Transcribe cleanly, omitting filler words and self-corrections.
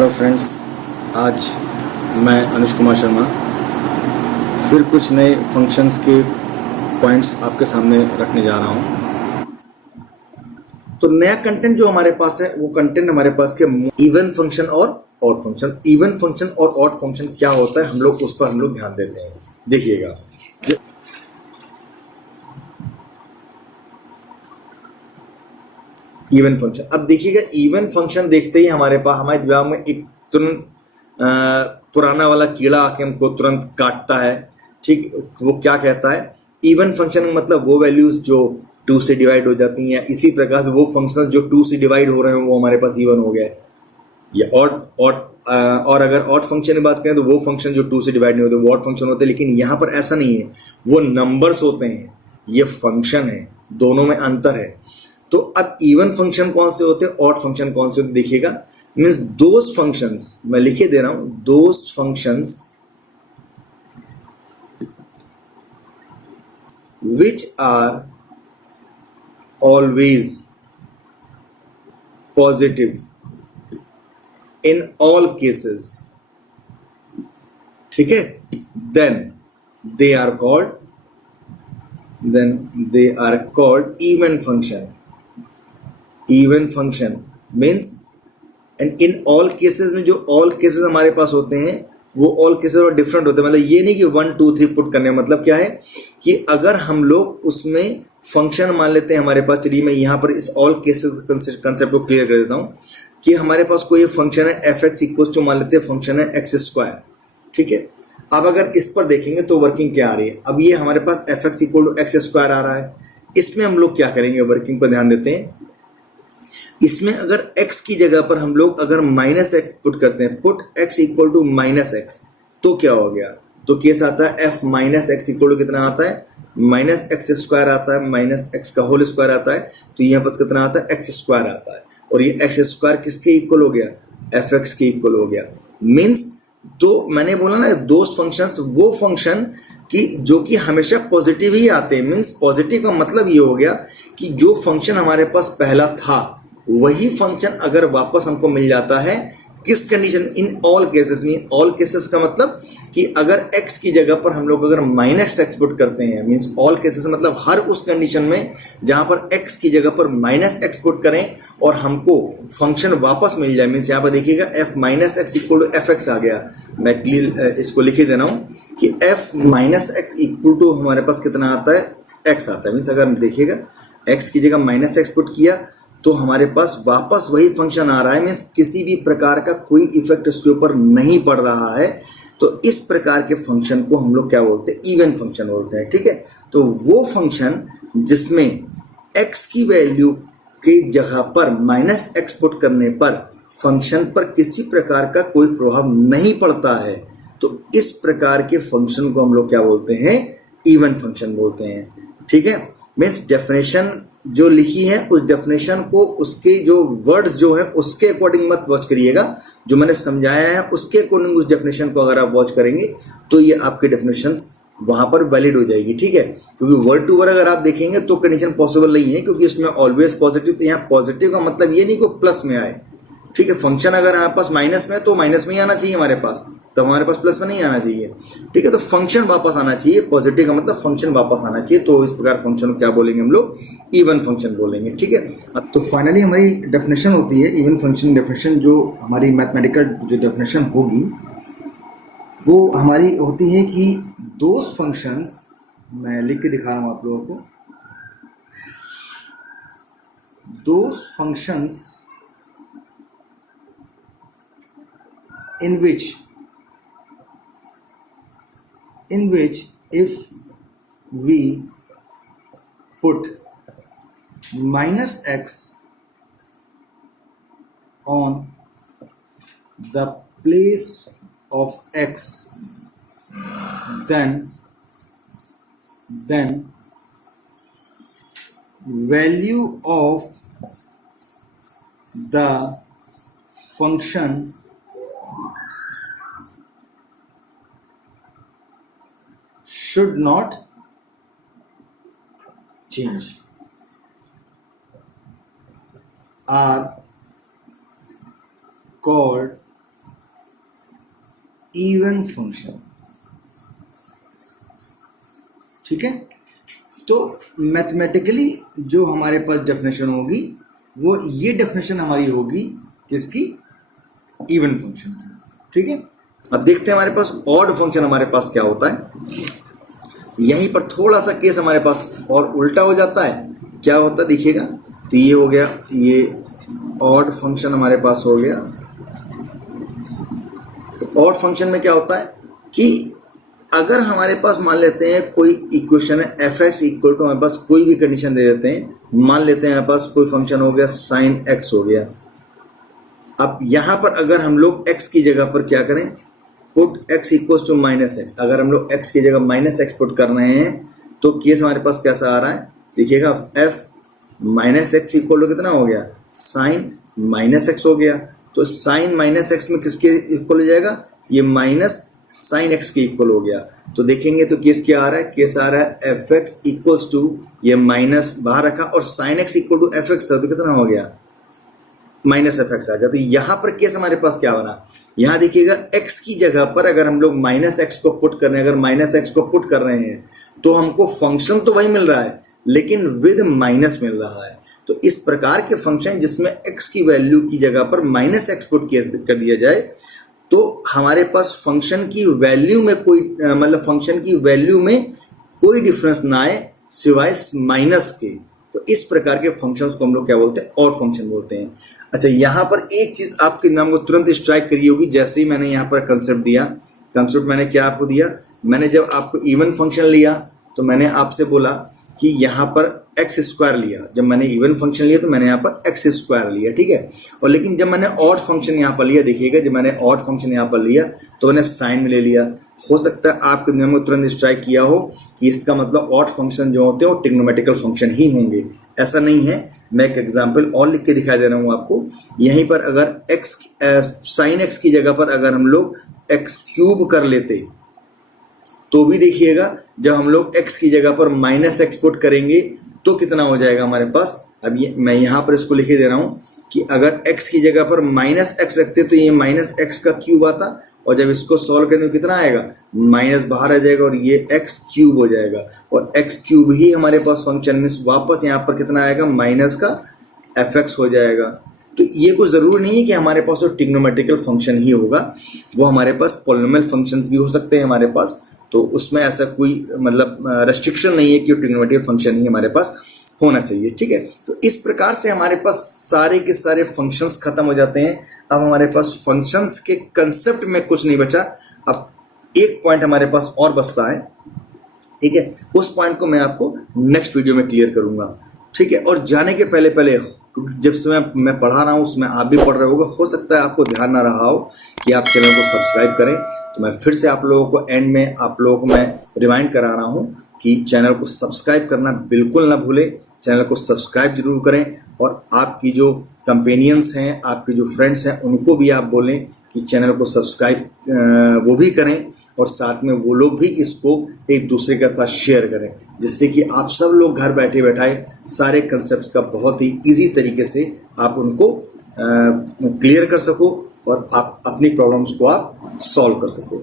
Hello friends, आज मैं अनुज कुमार शर्मा फिर कुछ नए फंक्शंस के पॉइंट्स आपके सामने रखने जा रहा हूं। तो नया कंटेंट जो हमारे पास है वो कंटेंट हमारे पास के इवन फंक्शन और ऑड फंक्शन। इवन फंक्शन और ऑड फंक्शन क्या होता है, उस पर हम लोग ध्यान देते हैं। देखिएगा, इवन फंक्शन। अब देखिएगा, इवन फंक्शन देखते ही हमारे दिमाग में एक तुरंत पुराना वाला कीड़ा आके हमको तुरंत काटता है। ठीक, वो क्या कहता है? इवन फंक्शन मतलब वो वैल्यूज जो 2 से डिवाइड हो जाती हैं। इसी प्रकार से वो फंक्शन जो 2 से डिवाइड हो रहे हैं वो हमारे पास इवन हो गया। या ऑड ऑड और अगर ऑड फंक्शन की बात करें तो वो फंक्शन जो 2 से डिवाइड नहीं होते वो ऑड फंक्शन होते हैं। लेकिन यहाँ पर ऐसा नहीं है, वो नंबर्स होते हैं, ये फंक्शन है, दोनों में अंतर है। तो अब इवन फंक्शन कौन से होते हैं, ऑड फंक्शन कौन से होते, देखिएगा। मीन्स दोज फंक्शंस, मैं लिखे दे रहा हूं, those functions which are always positive in all cases, ठीक है, then they are called even function. Even function means, and in all cases में जो ऑल केसेस हमारे पास होते हैं वो ऑल केसेस और डिफरेंट होते हैं। मतलब ये नहीं कि 1 2 3 पुट करने, मतलब क्या है कि अगर हम लोग उसमें फंक्शन मान लेते हैं हमारे पास, चलिए मैं यहाँ पर इस ऑल केसेस कंसेप्ट को क्लियर कर देता हूँ कि हमारे पास कोई फंक्शन है एफ एक्स इक्वल टू, मान लेते हैं फंक्शन है एक्स स्क्वायर, ठीक है। अब अगर इस पर देखेंगे तो वर्किंग क्या आ रही है, अब ये हमारे पास f x equal to x square आ रहा है। इसमें हम लोग क्या करेंगे, वर्किंग पर ध्यान देते हैं। इसमें अगर x की जगह पर हम लोग अगर माइनस एक्स पुट करते हैं, put x equal to minus x, तो क्या हो गया? तो केस आता है f minus x equal to कितना आता है, माइनस एक्स स्क्वायर आता है, माइनस एक्स का होल स्क्वायर आता है। तो यहाँ पर कितना आता है, एक्स स्क्वायर आता है। और ये एक्स स्क्वायर किसके इक्वल हो गया, एफ एक्स के इक्वल हो गया। मीन्स तो मैंने बोला ना, दो फंक्शंस, वो फंक्शन कि जो कि हमेशा पॉजिटिव ही आते हैं। मीन्स पॉजिटिव का मतलब ये हो गया कि जो फंक्शन हमारे पास पहला था वही फंक्शन अगर वापस हमको मिल जाता है, किस कंडीशन, इन ऑल केसेस में। ऑल केसेस का मतलब कि अगर x की जगह पर हम लोग अगर माइनस एक्स पुट करते हैं, मीन्स ऑल केसेस मतलब हर उस कंडीशन में जहां पर x की जगह पर माइनस एक्स पुट करें और हमको फंक्शन वापस मिल जाए। मीन्स यहाँ पर देखिएगा f minus x equal to f x आ गया। मैं क्लियर इसको लिखे दे रहा हूं कि f minus x equal to हमारे पास कितना आता है, x आता है। मीन्स अगर देखिएगा x की जगह माइनस एक्स पुट किया तो हमारे पास वापस वही फंक्शन आ रहा है। मीन्स किसी भी प्रकार का कोई इफेक्ट उसके ऊपर नहीं पड़ रहा है। तो इस प्रकार के फंक्शन को हम लोग क्या बोलते हैं, इवन फंक्शन बोलते हैं, ठीक है। तो वो फंक्शन जिसमें x की वैल्यू की जगह पर माइनस एक्स पुट करने पर फंक्शन पर किसी प्रकार का कोई प्रभाव नहीं पड़ता है, तो इस प्रकार के फंक्शन को हम लोग क्या बोलते हैं, इवन फंक्शन बोलते हैं, ठीक है। मीन्स डेफिनेशन जो लिखी है उस डेफिनेशन को, उसके जो वर्ड्स जो है उसके अकॉर्डिंग मत वॉच करिएगा, जो मैंने समझाया है उसके अकॉर्डिंग उस डेफिनेशन को अगर आप वॉच करेंगे तो ये आपके डेफिनेशंस वहां पर वैलिड हो जाएगी, ठीक है। क्योंकि वर्ड टू वर्ड अगर आप देखेंगे तो कंडीशन पॉसिबल नहीं है, क्योंकि उसमें ऑलवेज पॉजिटिव। तो यहाँ पॉजिटिव का मतलब ये नहीं कि प्लस में आए, ठीक है। फंक्शन अगर हमारे पास माइनस में है तो माइनस में ही आना चाहिए हमारे पास, तो हमारे पास प्लस में नहीं आना चाहिए, ठीक है। तो फंक्शन वापस आना चाहिए, पॉजिटिव का मतलब फंक्शन वापस आना चाहिए। तो इस प्रकार फंक्शन को क्या बोलेंगे हम लोग, इवन फंक्शन बोलेंगे, ठीक है। अब तो फाइनली हमारी डेफिनेशन होती है इवन फंक्शन डेफिनेशन, जो हमारी मैथमेटिकल जो डेफिनेशन होगी वो हमारी होती है कि दोज फंक्शंस, मैं लिख के दिखा रहा हूं आप लोगों को, those functions in which if we put minus x on the place of x, then value of the function should not change, are called even function, ठीक है। तो मैथमेटिकली जो हमारे पास डेफिनेशन होगी वो ये डेफिनेशन हमारी होगी किसकी, इवन फंक्शन की, ठीक है। अब देखते हैं हमारे पास ऑड फंक्शन हमारे पास क्या होता है। यहीं पर थोड़ा सा केस हमारे पास और उल्टा हो जाता है। क्या होता है देखिएगा, तो ये हो गया, ये ऑड फंक्शन हमारे पास हो गया। तो ऑड फंक्शन में क्या होता है कि अगर हमारे पास मान लेते हैं कोई इक्वेशन है एफ एक्स इक्वल टू, हमारे पास कोई भी कंडीशन दे देते हैं, मान लेते हैं हमारे पास कोई फंक्शन हो गया साइन एक्स हो गया। अब यहां पर अगर हम लोग x की जगह पर क्या करें, put x equals to minus x, अगर हम लोग x की जगह माइनस एक्स पुट कर रहे हैं तो केस हमारे पास कैसा आ रहा है देखिएगा, f minus x equal to कितना हो गया, साइन माइनस एक्स हो गया। तो साइन माइनस एक्स में किसके इक्वल हो जाएगा, ये माइनस साइन एक्स के इक्वल हो गया। तो देखेंगे तो केस क्या आ रहा है, केस आ रहा है एफ एक्स इक्वल्स टू, ये माइनस बाहर रखा और sine x equal to f x था तो कितना हो गया, माइनस एफ एक्स आ गया। तो यहां पर केस हमारे पास क्या बना, यहां देखिएगा x की जगह पर अगर हम लोग माइनस एक्स को पुट कर रहे हैं, अगर माइनस एक्स को पुट कर रहे हैं तो हमको फंक्शन तो वही मिल रहा है लेकिन विद माइनस मिल रहा है। तो इस प्रकार के फंक्शन जिसमें x की वैल्यू की जगह पर माइनस एक्स पुट कर दिया जाए तो हमारे पास फंक्शन की वैल्यू में कोई मतलब फंक्शन की वैल्यू में कोई डिफरेंस ना आए सिवाय माइनस के। तो इस प्रकार के फंक्शंस को हम लोग क्या बोलते हैं, ऑड फंक्शन बोलते हैं। अच्छा, यहां पर एक चीज आपके नाम को तुरंत स्ट्राइक करी होगी, जैसे ही मैंने यहां पर कंसेप्ट दिया, कंसेप्ट मैंने क्या आपको दिया, मैंने जब आपको इवन फंक्शन लिया तो मैंने आपसे बोला कि यहाँ पर एक्स स्क्वायर लिया, जब मैंने इवन फंक्शन लिया तो मैंने यहाँ पर एक्स स्क्वायर लिया, ठीक है। और लेकिन जब मैंने ऑड फंक्शन यहाँ पर लिया, देखिएगा जब मैंने ऑड फंक्शन यहाँ पर लिया तो मैंने साइन में ले लिया। हो सकता है आपके दिमाग में तुरंत स्ट्राइक किया हो कि इसका मतलब ऑड फंक्शन जो होते हैं वो ट्रिग्नोमेट्रिकल फंक्शन ही होंगे। ऐसा नहीं है, मैं एक एग्जाम्पल और लिख के दिखा दे रहा हूँ आपको। यहीं पर अगर एक्स साइन एक्स की जगह पर अगर हम लोग एक्स क्यूब कर लेते तो भी देखिएगा जब हम लोग x की जगह पर माइनस एक्स पुट करेंगे तो कितना हो जाएगा हमारे पास। अब ये मैं यहाँ पर इसको लिखे दे रहा हूँ कि अगर x की जगह पर माइनस एक्स रखते तो ये माइनस एक्स का क्यूब आता और जब इसको सॉल्व करेंगे तो कितना आएगा, माइनस बाहर आ जाएगा और ये एक्स क्यूब हो जाएगा और एक्स क्यूब ही हमारे पास फंक्शन में वापस यहाँ पर कितना आएगा, माइनस का एफ एक्स हो जाएगा। तो ये कोई ज़रूरी नहीं है कि हमारे पास वो ट्रिग्नोमेट्रिकल फंक्शन ही होगा, वो हमारे पास पॉलिनोमियल फंक्शंस भी हो सकते हैं हमारे पास। तो उसमें ऐसा कोई मतलब रेस्ट्रिक्शन नहीं है कि ट्रिग्नोमेट्रिकल फंक्शन ही हमारे पास होना चाहिए, ठीक है। तो इस प्रकार से हमारे पास सारे के सारे फंक्शंस खत्म हो जाते हैं। अब हमारे पास फंक्शंस के कंसेप्ट में कुछ नहीं बचा। अब एक पॉइंट हमारे पास और बचता है, ठीक है, उस पॉइंट को मैं आपको नेक्स्ट वीडियो में क्लियर करूंगा, ठीक है। और जाने के पहले पहले, क्योंकि जब समय मैं पढ़ा रहा हूँ उसमें आप भी पढ़ रहे होगा, हो सकता है आपको ध्यान ना रहा हो कि आप चैनल को सब्सक्राइब करें, तो मैं फिर से आप लोगों को एंड में आप लोगों को मैं रिमाइंड करा रहा हूँ कि चैनल को सब्सक्राइब करना बिल्कुल ना भूलें। चैनल को सब्सक्राइब जरूर करें और आपकी जो कंपेनियंस हैं, आपके जो फ्रेंड्स हैं, उनको भी आप बोलें कि चैनल को सब्सक्राइब वो भी करें और साथ में वो लोग भी इसको एक दूसरे के साथ शेयर करें, जिससे कि आप सब लोग घर बैठे बैठाए सारे कंसेप्ट्स का बहुत ही इजी तरीके से आप उनको क्लियर कर सको और आप अपनी प्रॉब्लम्स को आप सॉल्व कर सको।